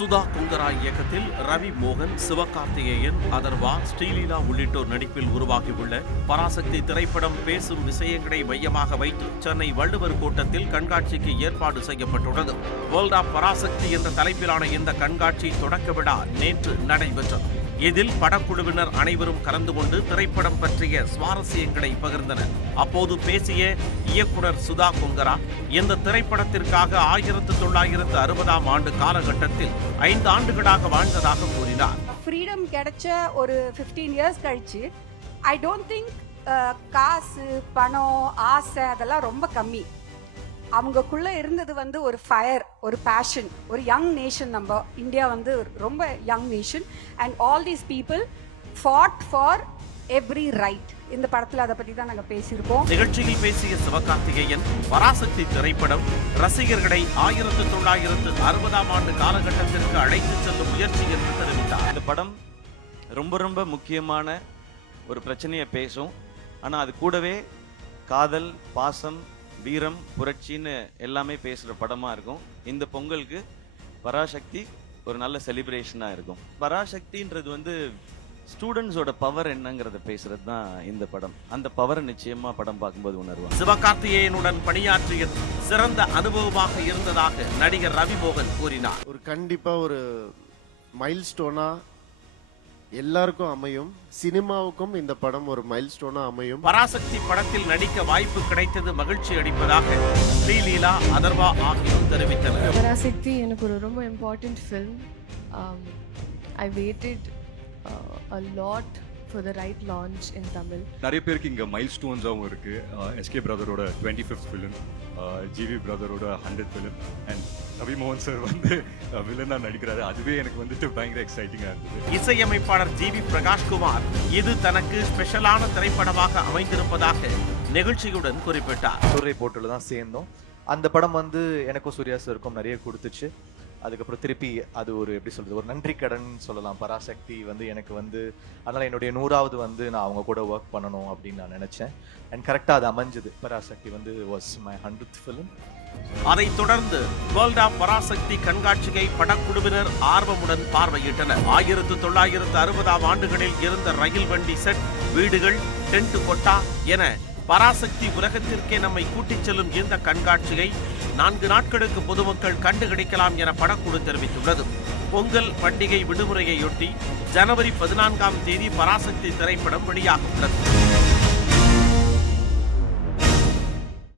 சுதா கொங்கரா இயக்கத்தில் ரவி மோகன், சிவகார்த்திகேயன், அதர்வா, ஸ்ரீலீலா உள்ளிட்டோர் நடிப்பில் உருவாகியுள்ள பராசக்தி திரைப்படம் பேசும் விஷயங்களை மையமாக வைத்து சென்னை வள்ளுவர் கோட்டத்தில் கண்காட்சிக்கு ஏற்பாடு செய்யப்பட்டுள்ளது. வேர்ல்ட் ஆஃப் பராசக்தி என்ற தலைப்பிலான இந்த கண்காட்சி தொடக்க விழா நேற்று நடைபெற்றது. இதில் படக்குழுவினர் அனைவரும் கலந்து கொண்டு திரைப்படம் பற்றிய சுவாரஸ்யங்களை பகிர்ந்தனர். அப்போது பேசிய இயக்குனர் சுதா கொங்கரா, இந்த திரைப்படத்திற்காக 1960ஆம் ஆண்டு காலகட்டத்தில் 5 ஆண்டுகளாக வாழ்ந்ததாக கூறினார். ஃப்ரீடம் கிடைச்ச ஒரு 15 இயர்ஸ் கழிச்சு ஐ டோன்ட் திங்க் காசு, பணம், ஆசை அதெல்லாம் ரொம்ப கம்மி. அவங்கக்குள்ள இருந்தது ஒரு ஃபயர், ஒரு பேஷன், ஒரு யங் நேஷன். நம்ம இந்தியா ரொம்ப young nation and all these people ஃபாட் for every right. இந்த படத்தில் அதை பற்றி தான் நாங்கள் பேசியிருக்கோம். நிகழ்ச்சியில் பேசிய சிவகார்த்திகேயன், பராசக்தி திரைப்படம் ரசிகர்களை 1960ஆம் ஆண்டு காலகட்டத்திற்கு அழைத்து செல்லும் முயற்சி என்று தெரிவித்தார். இந்த படம் ரொம்ப ரொம்ப முக்கியமான ஒரு பிரச்சனையை பேசும். ஆனால் அது கூடவே காதல், பாசம், வீரம், புரட்சின்னு எல்லாமே பேசுகிற படமாக இருக்கும். இந்த பொங்கலுக்கு பராசக்தி ஒரு நல்ல செலிப்ரேஷனாக இருக்கும். பராசக்தின்றது ஸ்டூடெண்ட்ஸோட பவர் என்னங்கிறத பேசுறது தான் இந்த படம். அந்த பவரை நிச்சயமா படம் பார்க்கும்போது உணர்வாங்க. சிவகார்த்திகேயனுடன் பணியாற்றிய சிறந்த அனுபவமாக இருந்ததாக நடிகர் ரவி மோகன் கூறினார். கண்டிப்பா ஒரு மைல்ஸ்டோனா எல்லாருக்கும் அமையும். சினிமாவுக்கும் இந்த படம் ஒரு மைல்ஸ்டோனா அமையும். பராசக்தி படத்தில் நடிக்க வாய்ப்பு கிடைத்தது மகிழ்ச்சி அளிப்பதாக ஸ்ரீலீலா, அதர்வா ஆகியோர் தெரிவித்தனர். பராசக்தி எனக்கு ஒரு ரொம்ப important film. I weighted a lot for the right launch in Tamil. நிறைய பேருக்கு இங்க மைல்ஸ்டோன்ஸாவும் இருக்கு. எஸ்கே பிரதரோட 25th ஃபிலிம், ஜிவி பிரதரோட 100th ஃபிலிம் அண்ட் ரவி மோகன் சார் வில்லனா நடிக்கிறாரு. அதுவே எனக்கு பயங்கர எக்ஸைட்டிங்கா இருந்தது. இசையமைப்பாளர் ஜிவி பிரகாஷ்குமார் இது தனக்கு ஸ்பெஷலான திரைப்படமாக அமைந்திருப்பதாக நிகழ்ச்சியுடன் குறிப்பிட்டார். சூரிய போர்ட்டில் தான் சேர்ந்தோம். அந்த படம் எனக்கும் சூர்யா சாருக்கும் நிறைய கொடுத்துச்சு. அதுக்கப்புறம் திருப்பி அது ஒரு எப்படி சொல்றது, ஒரு நன்றி கடன் சொல்லலாம். பராசக்தி எனக்கு அதனால என்னுடைய 100வது நான் அவங்க கூட ஒர்க் பண்ணணும் அப்படின்னு நான் நினைச்சேன். அண்ட் கரெக்டா அது அமைஞ்சது. Parasakthi was my 100th film. அதைத் தொடர்ந்து வேர்ல்ட் ஆஃப் பராசக்தி கண்காட்சியை படக்குழுவினர் ஆர்வமுடன் பார்வையிட்டனர். 1960ஆம் ஆண்டுகளில் இருந்த ரயில் வண்டி செட், வீடுகள், டென்ட் கொட்டா என பராசக்தி உலகத்திற்கே நம்மை கூட்டிச் செல்லும் இந்த கண்காட்சியை 4 நாட்களுக்கு பொதுமக்கள் கண்டுகளிக்கலாம் என படக்குழு தெரிவித்துள்ளது. பொங்கல் பண்டிகை விடுமுறையொட்டி ஜனவரி 14ஆம் தேதி பராசக்தி திரைப்படம் வெளியாக உள்ளது.